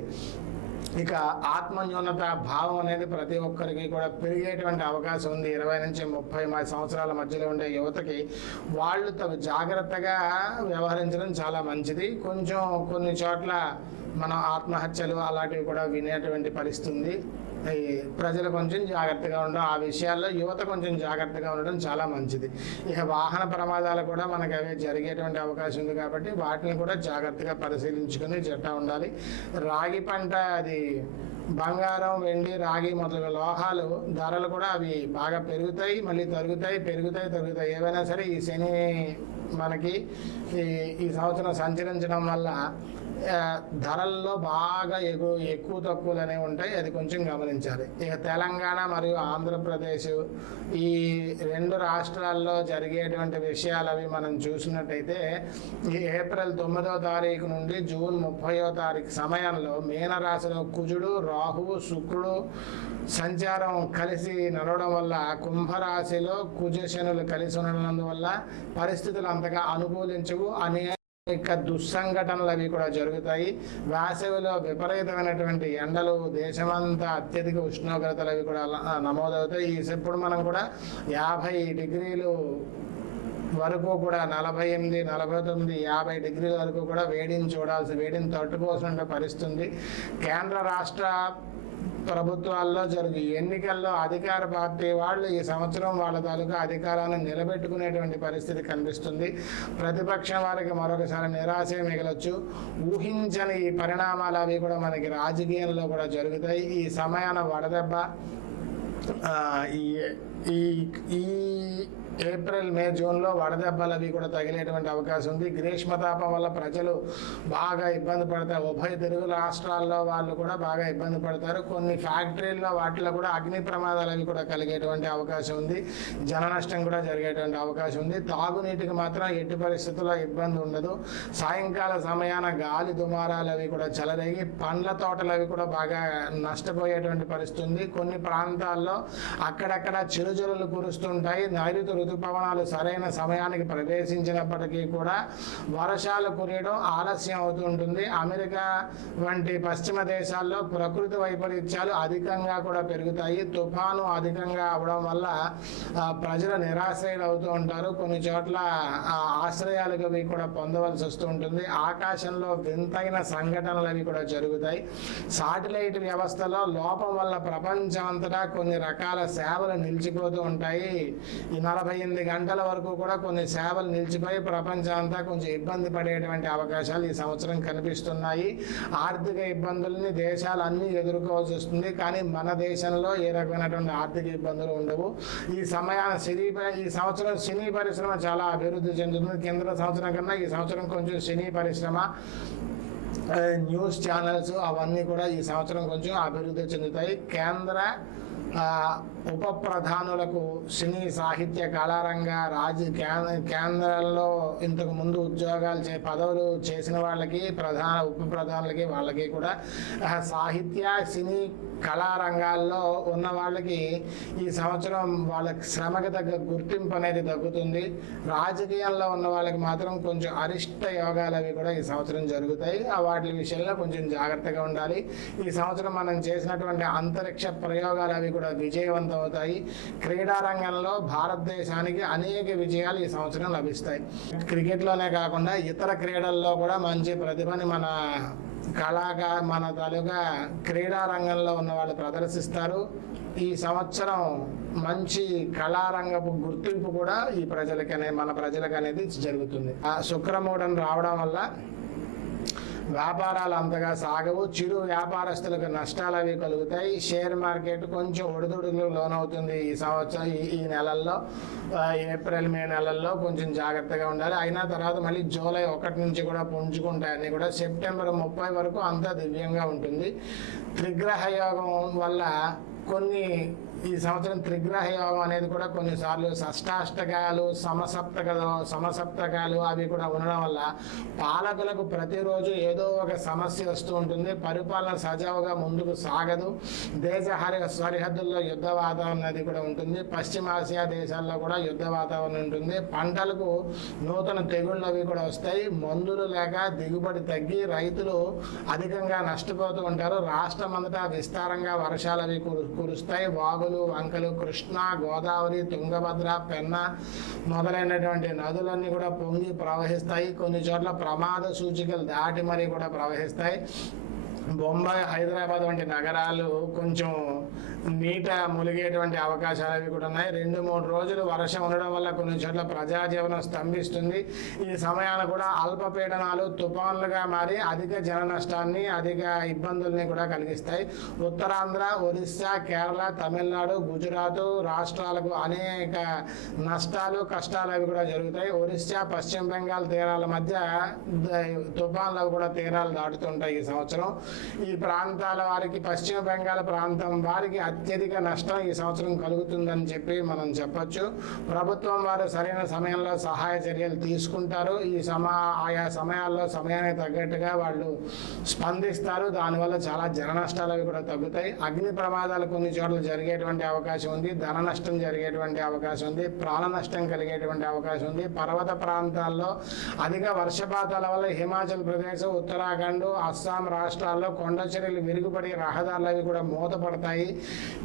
ఇక ఆత్మన్యూనత భావం అనేది ప్రతి ఒక్కరికి కూడా పెరిగేటువంటి అవకాశం ఉంది. 20 నుంచి 30 సంవత్సరాల మధ్యలో ఉండే యువతకి వాళ్ళు జాగ్రత్తగా వ్యవహరించడం చాలా మంచిది. కొంచెం కొన్ని చోట్ల మనం ఆత్మహత్యలు అలాంటివి కూడా వినేటువంటి పరిస్థితి ఉంది. ప్రజలు కొంచెం జాగ్రత్తగా ఉండడం, ఆ విషయాల్లో యువత కొంచెం జాగ్రత్తగా ఉండడం చాలా మంచిది. ఇక వాహన ప్రమాదాలు కూడా మనకి అవి జరిగేటువంటి అవకాశం ఉంది. కాబట్టి వాటిని కూడా జాగ్రత్తగా పరిశీలించుకుని జట్ట ఉండాలి. రాగి పంట అది బంగారం, వెండి, రాగి మొదలగు లోహాలు ధరలు కూడా అవి బాగా పెరుగుతాయి, మళ్ళీ తరుగుతాయి. ఏవైనా సరే ఈ శని మనకి ఈ సంవత్సరం సంచరించడం వల్ల ధరల్లో బాగా ఎక్కువ తక్కువలు అనేవి ఉంటాయి. అది కొంచెం గమనించాలి. ఇక తెలంగాణ మరియు ఆంధ్రప్రదేశ్ ఈ 2 రాష్ట్రాల్లో జరిగేటువంటి విషయాలు అవి మనం చూసినట్టయితే ఈ ఏప్రిల్ 9వ తారీఖు నుండి జూన్ 30వ తారీఖు సమయంలో మీనరాశిలో కుజుడు, రాహువు, శుక్రుడు సంచారం కలిసి నడవడం వల్ల కుంభరాశిలో కుజ శనులు కలిసి ఉండడం వల్ల పరిస్థితులు అంతగా అనుకూలించవు. అనేక దుస్సంఘటనలు అవి కూడా జరుగుతాయి. వేసవిలో విపరీతమైనటువంటి ఎండలు, దేశమంతా అత్యధిక ఉష్ణోగ్రతలు అవి కూడా నమోదవుతాయి. ఇప్పుడు మనం కూడా 50 డిగ్రీలు వరకు కూడా 48, 49, 50 డిగ్రీల వరకు కూడా వేడిని తట్టుకోవాల్సిన పరిస్థితి. కేంద్ర రాష్ట్ర ప్రభుత్వాల్లో జరిగే ఎన్నికల్లో అధికార పార్టీ వాళ్ళు ఈ సంవత్సరం వాళ్ళ తాలూకా అధికారాన్ని నిలబెట్టుకునేటువంటి పరిస్థితి కనిపిస్తుంది. ప్రతిపక్షం వారికి మరొకసారి నిరాశే మిగలొచ్చు. ఊహించని ఈ పరిణామాలు అవి కూడా మనకి రాజకీయంలో కూడా జరుగుతాయి. ఈ సమయాన వడదెబ్బ ఈ ఏప్రిల్, మే, జూన్లో వడదెబ్బలు అవి కూడా తగిలేటువంటి అవకాశం ఉంది. గ్రీష్మతాపం వల్ల ప్రజలు బాగా ఇబ్బంది పడతారు. ఉభయ తెలుగు రాష్ట్రాల్లో వాళ్ళు కూడా బాగా ఇబ్బంది పడతారు. కొన్ని ఫ్యాక్టరీల్లో వాటిలో కూడా అగ్ని ప్రమాదాలు అవి కూడా కలిగేటువంటి అవకాశం ఉంది. జన నష్టం కూడా జరిగేటువంటి అవకాశం ఉంది. తాగునీటికి మాత్రం ఎట్టి పరిస్థితుల్లో ఇబ్బంది ఉండదు. సాయంకాల సమయాన గాలి దుమారాలు అవి కూడా చెలరేగి పండ్ల తోటలు అవి కూడా బాగా నష్టపోయేటువంటి పరిస్థితి ఉంది. కొన్ని ప్రాంతాల్లో అక్కడక్కడ చిరుజల్లులు కురుస్తుంటాయి. నైరుతి ఋతుపవనాలు సరైన సమయానికి ప్రవేశించినప్పటికీ కూడా వర్షాలు కురియడం ఆలస్యం అవుతుంటుంది. అమెరికా వంటి పశ్చిమ దేశాల్లో ప్రకృతి వైపరీత్యాలు అధికంగా కూడా పెరుగుతాయి. తుఫాను అధికంగా అవడం వల్ల ప్రజలు నిరాశ్రయులు అవుతూ ఉంటారు. కొన్ని చోట్ల ఆశ్రయాలకు అవి కూడా పొందవలసి వస్తూ ఉంటుంది. ఆకాశంలో వింతైన సంఘటనలు అవి కూడా జరుగుతాయి. శాటిలైట్ వ్యవస్థలో లోపం వల్ల ప్రపంచం అంతటా కొన్ని రకాల సేవలు నిలిచిపోతూ ఉంటాయి. ఈ 48 గంటల వరకు కూడా కొన్ని సేవలు నిలిచిపోయి ప్రపంచం అంతా కొంచెం ఇబ్బంది పడేటువంటి అవకాశాలు ఈ సంవత్సరం కనిపిస్తున్నాయి. ఆర్థిక ఇబ్బందుల్ని దేశాలు అన్నీ ఎదుర్కోవాల్సి వస్తుంది. కానీ మన దేశంలో ఏ రకమైనటువంటి ఆర్థిక ఇబ్బందులు ఉండవు. ఈ సంవత్సరం సినీ పరిశ్రమ చాలా అభివృద్ధి చెందుతుంది. కింద సంవత్సరం కన్నా ఈ సంవత్సరం కొంచెం సినీ పరిశ్రమ, న్యూస్ ఛానల్స్ అవన్నీ కూడా ఈ సంవత్సరం కొంచెం అభివృద్ధి చెందుతాయి. కేంద్ర ఉప ప్రధానులకు సినీ సాహిత్య కళారంగ కేంద్రాల్లో ఇంతకు ముందు పదవులు చేసిన వాళ్ళకి ఉప ప్రధానులకి వాళ్ళకి కూడా సాహిత్య సినీ కళారంగాల్లో ఉన్న వాళ్ళకి ఈ సంవత్సరం వాళ్ళకి శ్రమకు తగ్గ గుర్తింపు అనేది తగ్గుతుంది. రాజకీయాల్లో ఉన్న వాళ్ళకి మాత్రం కొంచెం అరిష్ట యోగాలు అవి కూడా ఈ సంవత్సరం జరుగుతాయి. వాటి విషయంలో కొంచెం జాగ్రత్తగా ఉండాలి. ఈ సంవత్సరం మనం చేసినటువంటి అంతరిక్ష ప్రయోగాలు అవి కూడా విజయవంతం అవుతాయి. క్రీడా రంగంలో భారతదేశానికి అనేక విజయాలు ఈ సంవత్సరం లభిస్తాయి. క్రికెట్లోనే కాకుండా ఇతర క్రీడల్లో కూడా మంచి ప్రతిభని మన తాలూకా క్రీడా రంగంలో ఉన్న వాళ్ళు ప్రదర్శిస్తారు. ఈ సంవత్సరం మంచి కళారంగపు గుర్తింపు కూడా మన ప్రజలకు అనేది జరుగుతుంది. శుక్రమూఢం రావడం వల్ల వ్యాపారాలు అంతగా సాగవు. చిరు వ్యాపారస్తులకు నష్టాలు అవి కలుగుతాయి. షేర్ మార్కెట్ కొంచెం ఒడిదుడుకులు లోనవుతుంది ఈ సంవత్సరం. ఈ నెలల్లో ఏప్రిల్ మే నెలల్లో కొంచెం జాగ్రత్తగా ఉండాలి. అయినా తర్వాత మళ్ళీ జూలై 1 నుంచి కూడా పుంజుకుంటాయి. అన్నీ కూడా సెప్టెంబర్ 30 వరకు అంతా దివ్యంగా ఉంటుంది. త్రిగ్రహ యోగం వల్ల ఈ సంవత్సరం త్రిగ్రహ యోగం అనేది కూడా కొన్నిసార్లు షష్టాష్టకాలు సమసప్తకాలు అవి కూడా ఉండడం వల్ల పాలకులకు ప్రతిరోజు ఏదో ఒక సమస్య వస్తూ ఉంటుంది. పరిపాలన సజావుగా ముందుకు సాగదు. దేశ సరిహద్దుల్లో యుద్ధ వాతావరణం అనేది కూడా ఉంటుంది. పశ్చిమాసియా దేశాల్లో కూడా యుద్ధ వాతావరణం ఉంటుంది. పంటలకు నూతన తెగుళ్ళు అవి కూడా వస్తాయి. మందులు లేక దిగుబడి తగ్గి రైతులు అధికంగా నష్టపోతూ ఉంటారు. రాష్ట్రం అంతటా విస్తారంగా వర్షాలు అవి కురుస్తాయి. వాగులు, వంకలు, కృష్ణ, గోదావరి, తుంగభద్ర, పెన్న మొదలైనటువంటి నదులన్నీ కూడా పొంగి ప్రవహిస్తాయి. కొన్ని చోట్ల ప్రమాద సూచికలు దాటి మరీ కూడా ప్రవహిస్తాయి. బొంబాయి, హైదరాబాద్ వంటి నగరాలు కొంచెం నీట మునిగేటువంటి అవకాశాలు అవి కూడా ఉన్నాయి. 2-3 రోజులు వర్షం ఉండడం వల్ల కొన్ని చోట్ల ప్రజాజీవనం స్తంభిస్తుంది. ఈ సమయాన్ని కూడా అల్పపీడనాలు తుఫాన్లుగా మారి అధిక జన నష్టాన్ని, అధిక ఇబ్బందుల్ని కూడా కలిగిస్తాయి. ఉత్తరాంధ్ర, ఒరిస్సా, కేరళ, తమిళనాడు, గుజరాత్ రాష్ట్రాలకు అనేక నష్టాలు, కష్టాలు అవి కూడా జరుగుతాయి. ఒరిస్సా, పశ్చిమ బెంగాల్ తీరాల మధ్య తుఫాన్లు అవి కూడా తీరాలు దాటుతుంటాయి ఈ సంవత్సరం. ఈ ప్రాంతాల వారికి, పశ్చిమ బెంగాల్ ప్రాంతం వారికి అత్యధిక నష్టం ఈ సంవత్సరం కలుగుతుందని చెప్పి మనం చెప్పొచ్చు. ప్రభుత్వం వారు సరైన సమయంలో సహాయ చర్యలు తీసుకుంటారు. ఆయా సమయాల్లో సమయానికి తగ్గట్టుగా వాళ్ళు స్పందిస్తారు. దానివల్ల చాలా జన నష్టాలు అవి కూడా తగ్గుతాయి. అగ్ని ప్రమాదాలు కొన్ని చోట్ల జరిగేటువంటి అవకాశం ఉంది. ధన నష్టం జరిగేటువంటి అవకాశం ఉంది. ప్రాణ నష్టం కలిగేటువంటి అవకాశం ఉంది. పర్వత ప్రాంతాల్లో అధిక వర్షపాతాల వల్ల హిమాచల్ ప్రదేశ్, ఉత్తరాఖండ్, అస్సాం రాష్ట్రాల్లో కొండ చర్యలు విరుగుపడి రహదారులు అవి కూడా మూతపడతాయి.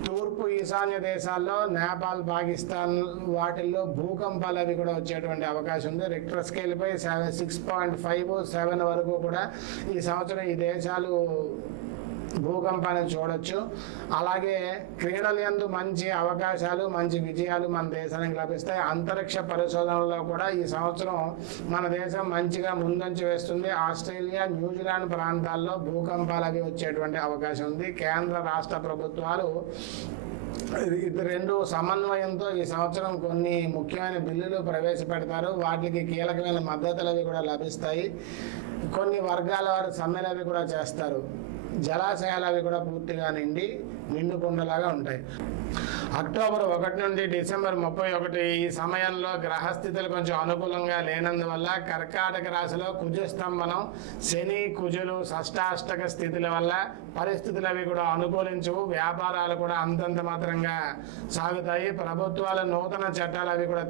తూర్పు ఈశాన్య దేశాల్లో నేపాల్, పాకిస్తాన్ వాటిల్లో భూకంపాలు అవి కూడా వచ్చేటువంటి అవకాశం ఉంది. రిక్టర్ స్కేల్ పై 6.5, 7 వరకు కూడా ఈ సంవత్సరం ఈ దేశాలు భూకంపాన్ని చూడొచ్చు. అలాగే క్రీడల యందు మంచి అవకాశాలు, మంచి విజయాలు మన దేశానికి లభిస్తాయి. అంతరిక్ష పరిశోధనలో కూడా ఈ సంవత్సరం మన దేశం మంచిగా ముందంజ వేస్తుంది. ఆస్ట్రేలియా, న్యూజిలాండ్ ప్రాంతాల్లో భూకంపాలు అవి వచ్చేటువంటి అవకాశం ఉంది. కేంద్ర రాష్ట్ర ప్రభుత్వాలు ఇది 2 సమన్వయంతో ఈ సంవత్సరం కొన్ని ముఖ్యమైన బిల్లులు ప్రవేశపెడతారు. వాటికి కీలకమైన మద్దతులు అవి కూడా లభిస్తాయి. కొన్ని వర్గాల వారు సమ్మెలు అవి కూడా చేస్తారు. జలాశయాలు అవి కూడా పూర్తిగా నిండుకుండలాగా ఉంటాయి. అక్టోబర్ 1 నుండి డిసెంబర్ 31 ఈ సమయంలో గ్రహస్థితులు కొంచెం అనుకూలంగా లేనందువల్ల కర్కాటక రాశిలో కుజస్తంభనం, శని కుజులు షష్టాష్టక స్థితుల వల్ల పరిస్థితులు అవి కూడా అనుకూలించవు. వ్యాపారాలు కూడా అంతంత మాత్రంగా సాగుతాయి. ప్రభుత్వాలు నూతన చట్టాలు అవి కూడా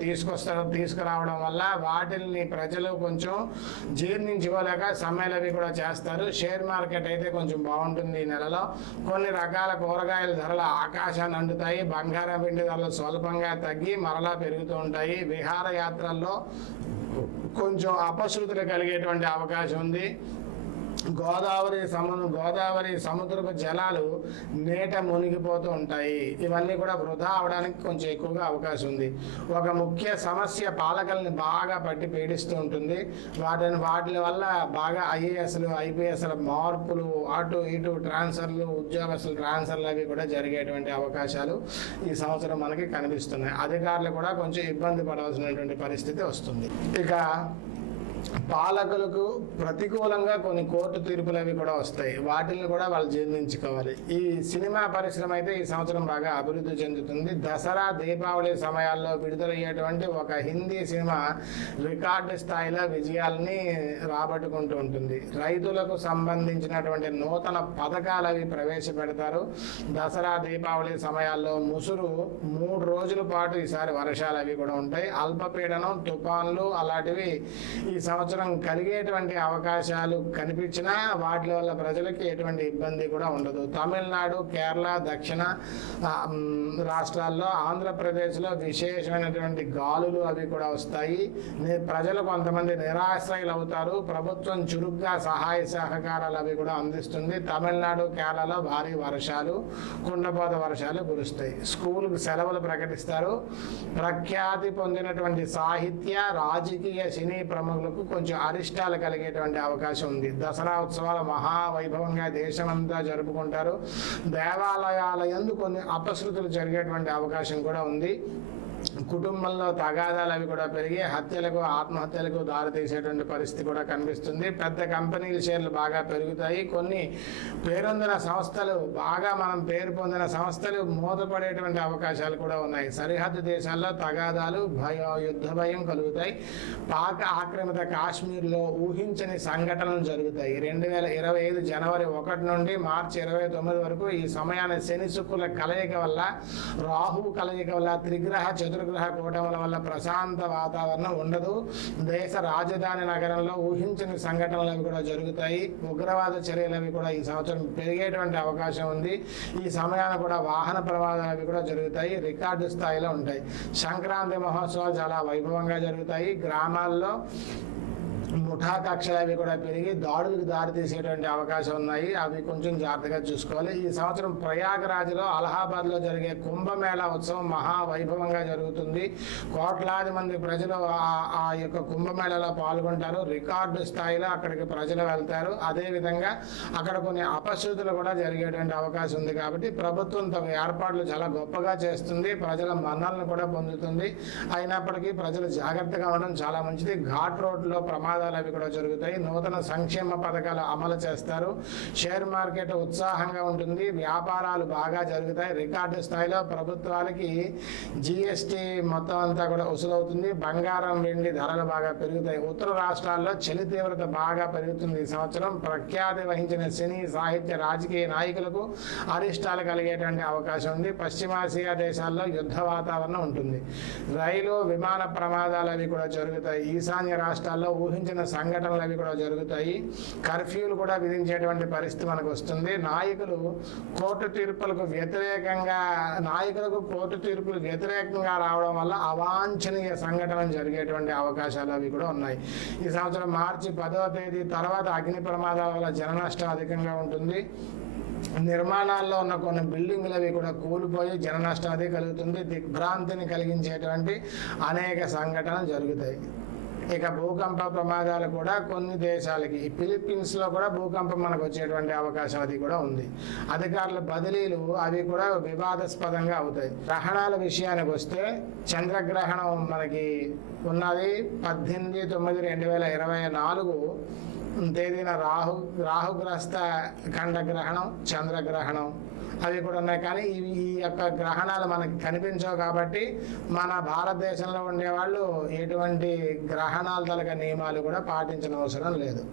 తీసుకురావడం వల్ల వాటిని ప్రజలు కొంచెం జీర్ణించుకోలేక సమ్మెలు అవి కూడా చేస్తారు. షేర్ మార్కెట్ అయితే కొంచెం బాగుంటుంది ఈ నెలలో. కొన్ని రకాల కూరగాయల ధరలు ఆకాశాన్ని అంటుతాయి. బంగారం వెండి ధరలు స్వల్పంగా తగ్గి మరలా పెరుగుతూ ఉంటాయి. విహారయాత్రల్లో కొంచెం అపశృతులు కలిగేటువంటి అవకాశం ఉంది. గోదావరి సముద్రపు జలాలు నీట మునిగిపోతూ ఉంటాయి. ఇవన్నీ కూడా వృధా అవడానికి కొంచెం ఎక్కువగా అవకాశం ఉంది. ఒక ముఖ్య సమస్య పాలకుల్ని బాగా పట్టి పీడిస్తూ ఉంటుంది. వాటి వల్ల బాగా ఐఏఎస్లు ఐపీఎస్ల మార్పులు, అటు ఇటు ట్రాన్స్ఫర్లు, ఉద్యోగస్తులు ట్రాన్స్ఫర్లు అవి కూడా జరిగేటువంటి అవకాశాలు ఈ సంవత్సరం మనకి కనిపిస్తున్నాయి. అధికారులు కూడా కొంచెం ఇబ్బంది పడవలసినటువంటి పరిస్థితి వస్తుంది. ఇక పాలకులకు ప్రతికూలంగా కొన్ని కోర్టు తీర్పులు అవి కూడా వస్తాయి. వాటిని కూడా వాళ్ళు జీర్ణించుకోవాలి. ఈ సినిమా పరిశ్రమ అయితే ఈ సంవత్సరం బాగా అభివృద్ధి చెందుతుంది. దసరా దీపావళి సమయాల్లో విడుదలయ్యేటువంటి ఒక హిందీ సినిమా రికార్డు స్థాయిలో విజయాల్ని రాబట్టుకుంటూ ఉంటుంది. రైతులకు సంబంధించినటువంటి నూతన పథకాలు అవి ప్రవేశపెడతారు. దసరా దీపావళి సమయాల్లో ముసురు 3 రోజుల పాటు ఈసారి వర్షాలు అవి కూడా ఉంటాయి. అల్పపీడనం, తుఫాన్లు అలాంటివి ఈ సంవత్సరం కలిగేటువంటి అవకాశాలు కనిపించినా వాటి వల్ల ప్రజలకి ఎటువంటి ఇబ్బంది కూడా ఉండదు. తమిళనాడు, కేరళ, దక్షిణ రాష్ట్రాల్లో, ఆంధ్రప్రదేశ్లో విశేషమైనటువంటి గాలులు అవి కూడా వస్తాయి. ప్రజలు కొంతమంది నిరాశ్రయులు అవుతారు. ప్రభుత్వం చురుగ్గా సహాయ సహకారాలు అవి కూడా అందిస్తుంది. తమిళనాడు, కేరళలో భారీ వర్షాలు, కుండపోత వర్షాలు కురుస్తాయి. స్కూల్కి సెలవులు ప్రకటిస్తారు. ప్రఖ్యాతి పొందినటువంటి సాహిత్య, రాజకీయ, సినీ ప్రముఖులకు కొంచెం అరిష్టాలు కలిగేటువంటి అవకాశం ఉంది. దసరా ఉత్సవాలు మహావైభవంగా దేశమంతా జరుపుకుంటారు. దేవాలయాల యందు కొన్ని అపశృతులు జరిగేటువంటి అవకాశం కూడా ఉంది. కుటుంబంలో తగాదాలు అవి కూడా పెరిగి హత్యలకు, ఆత్మహత్యలకు దారితీసేటువంటి పరిస్థితి కూడా కనిపిస్తుంది. పెద్ద కంపెనీల షేర్లు బాగా పెరుగుతాయి. కొన్ని పేరొందిన సంస్థలు, బాగా మనం పేరు పొందిన సంస్థలు మూతపడేటువంటి అవకాశాలు కూడా ఉన్నాయి. సరిహద్దు దేశాల్లో తగాదాలు, యుద్ధ భయం కలుగుతాయి. పాక్ ఆక్రమిత కాశ్మీర్లో ఊహించని సంఘటనలు జరుగుతాయి. 2025 జనవరి 1 నుండి మార్చి 29 వరకు ఈ సమయాన్ని శని శుక్రుల కలయిక వల్ల, రాహువు కలయిక వల్ల, త్రిగ్రహ చతుర్గ్రహ కూటముల వల్ల ప్రశాంత వాతావరణం ఉండదు. దేశ రాజధాని నగరంలో ఊహించని సంఘటనలు అవి కూడా జరుగుతాయి. ఉగ్రవాద చర్యలు అవి కూడా ఈ సంవత్సరం పెరిగేటువంటి అవకాశం ఉంది. ఈ సమయాన్ని కూడా వాహన ప్రమాదాలు అవి కూడా జరుగుతాయి. రికార్డు స్థాయిలో ఉంటాయి. సంక్రాంతి మహోత్సవాలు చాలా వైభవంగా జరుగుతాయి. గ్రామాల్లో ముఠా కక్షలు అవి కూడా పెరిగి దాడులకు దారితీసేటువంటి అవకాశం ఉన్నాయి. అవి కొంచెం జాగ్రత్తగా చూసుకోవాలి. ఈ సంవత్సరం ప్రయాగరాజ్లో, అలహాబాద్లో జరిగే కుంభమేళా ఉత్సవం మహావైభవంగా జరుగుతుంది. కోట్లాది మంది ప్రజలు ఆ యొక్క కుంభమేళాలో పాల్గొంటారు. రికార్డు స్థాయిలో అక్కడికి ప్రజలు వెళ్తారు. అదేవిధంగా అక్కడ కొన్ని అపశృతులు కూడా జరిగేటువంటి అవకాశం ఉంది. కాబట్టి ప్రభుత్వం తమ ఏర్పాట్లు చాలా గొప్పగా చేస్తుంది. ప్రజల మన్నలను కూడా పొందుతుంది. అయినప్పటికీ ప్రజలు జాగ్రత్తగా ఉండడం చాలా మంచిది. ఘాట్ రోడ్లో ప్రమాదాలు అవి కూడా జరుగుతాయి. నూతన సంక్షేమ పథకాలు అమలు చేస్తారు. షేర్ మార్కెట్ ఉత్సాహంగా ఉంటుంది. వ్యాపారాలు బాగా జరుగుతాయి. రికార్డు స్థాయిలో ప్రభుత్వాలకి జిఎస్టీ మొత్తం అంతా కూడా వసూలవుతుంది. బంగారం, వెండి ధరలు బాగా పెరుగుతాయి. ఉత్తర రాష్ట్రాల్లో చలి తీవ్రత బాగా పెరుగుతుంది. ఈ సంవత్సరం ప్రఖ్యాతి వహించిన సినీ, సాహిత్య, రాజకీయ నాయకులకు అరిష్టాలు కలిగేటువంటి అవకాశం ఉంది. పశ్చిమాసియా దేశాల్లో యుద్ధ వాతావరణం ఉంటుంది. రైలు, విమాన ప్రమాదాలు అవి కూడా జరుగుతాయి. ఈశాన్య రాష్ట్రాల్లో ఊహించిన సంఘటనలు అవి కూడా జరుగుతాయి. కర్ఫ్యూలు కూడా విధించేటువంటి పరిస్థితి మనకు వస్తుంది. నాయకులకు కోర్టు తీర్పులు వ్యతిరేకంగా రావడం వల్ల అవాంఛనీయ సంఘటనలు జరిగేటువంటి అవకాశాలు అవి కూడా ఉన్నాయి. ఈ సంవత్సరం మార్చి 10వ తేదీ తర్వాత అగ్ని ప్రమాదాల వల్ల జన నష్టం అధికంగా ఉంటుంది. నిర్మాణాల్లో ఉన్న కొన్ని బిల్డింగ్లు అవి కూడా కూలిపోయి జన నష్టం అది కలుగుతుంది. దిగ్భ్రాంతిని కలిగించేటువంటి అనేక సంఘటనలు జరుగుతాయి. ఇక భూకంప ప్రమాదాలు కూడా కొన్ని దేశాలకి, ఫిలిప్పీన్స్లో కూడా భూకంపం మనకు వచ్చేటువంటి అవకాశం అది కూడా ఉంది. అధికారుల బదిలీలు అవి కూడా వివాదాస్పదంగా అవుతాయి. గ్రహణాల విషయానికి వస్తే చంద్రగ్రహణం మనకి ఉన్నది 18/9/2024 తేదీన రాహుగ్రస్త ఖండగ్రహణం, చంద్రగ్రహణం అవి కూడా ఉన్నాయి. కానీ ఈ యొక్క గ్రహణాలు మనకి కనిపించవు కాబట్టి మన భారతదేశంలో ఉండేవాళ్ళు ఎటువంటి గ్రహణాల తలక నియమాలు కూడా పాటించిన అవసరం లేదు.